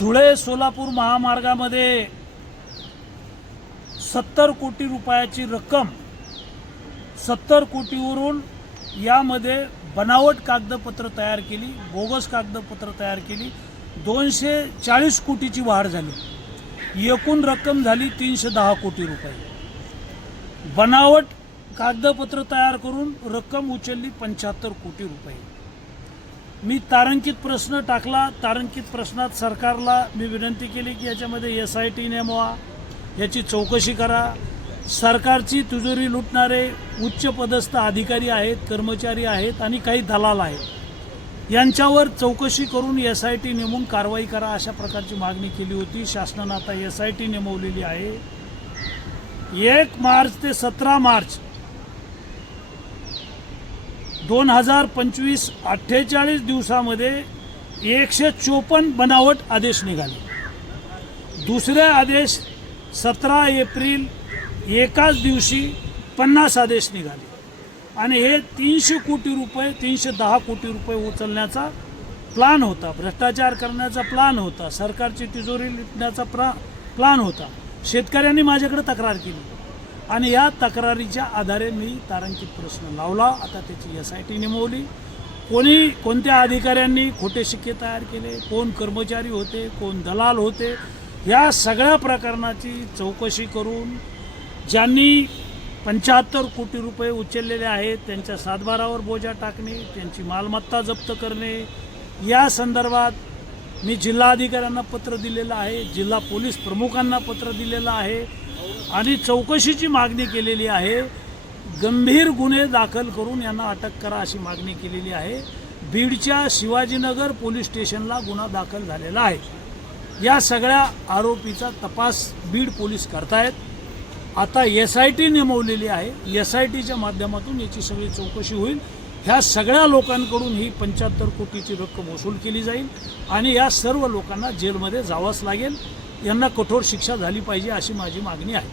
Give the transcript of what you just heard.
धुळे सोलापूर महामार्गामध्ये 70 कोटी रुपयाची रक्कम 70 कोटीवरून यामध्ये बनावट कागदपत्र तयार केली, बोगस कागदपत्र तयार केली। 240 कोटीची वाढ झाली, एकूण रक्कम झाली 310 कोटी रुपये। बनावट कागदपत्र तयार करून रक्कम उचलली 75 कोटी रुपये। मी तारांकित प्रश्न टाकला। तारांकित प्रश्नात सरकारला मी विनंती केली की याच्यामध्ये SIT नेमवा, याची चौकशी करा। सरकारची तिजोरी लुटणारे उच्च पदस्थ अधिकारी आहेत, कर्मचारी आहेत आणि काही दलाल आहेत, यांच्यावर चौकशी करून SIT नेमून कारवाई करा, अशा प्रकारची मागणी केली होती। शासनाने आता SIT नेमवलेली आहे। 1 मार्च ते 17 मार्च 2025 48 दिवसामध्ये 154 बनावट आदेश निघाले। दुसरे आदेश 17 एप्रिल एकाच दिवशी 50 आदेश निघाले आणि हे 300 कोटी रुपये 310 कोटी रुपये उचलण्याचा प्लान होता, भ्रष्टाचार करण्याचा प्लान होता, सरकारची तिजोरी लुटण्याचा प्लान होता। शेतकऱ्यांनी माझ्याकडे तक्रार केली आणि या तक्रारीच्या आधारे मी तारांकित प्रश्न लावला। आता त्याची SIT नेमवली। कोणत्या अधिकाऱ्यांनी खोटे शिक्के तयार केले, कोण कर्मचारी होते, कोण दलाल होते, या सगळ्या प्रकरणाची चौकशी करून ज्यांनी 75 कोटी रुपये उचललेले आहेत त्यांच्या सातबारावर बोजा टाकणे, त्यांची मालमत्ता जप्त करणे, या संदर्भात मी जिल्हाधिकाऱ्यांना पत्र दिलेलं आहे, जिल्हा पोलीस प्रमुखांना पत्र दिलेलं आहे आणि चौकशीची मागणी केलेली आहे। गंभीर गुन्हे दाखल करून यांना अटक करा अशी मागणी केलेली आहे। बीडच्या शिवाजीनगर पोलीस स्टेशनला गुन्हा दाखल झालेला आहे। या सगळ्या आरोपीचा तपास बीड पोलीस करतायत। आता SIT नेमवलेली आहे, SITच्या माध्यमातून याची सगळी चौकशी होईल। ह्या सगळ्या लोकांकडून ही 75 कोटीची रक्कम वसूल केली जाईल आणि या सर्व लोकांना जेलमध्ये जावंच लागेल। यांना कठोर शिक्षा झाली पाहिजे अशी माझी मागणी आहे।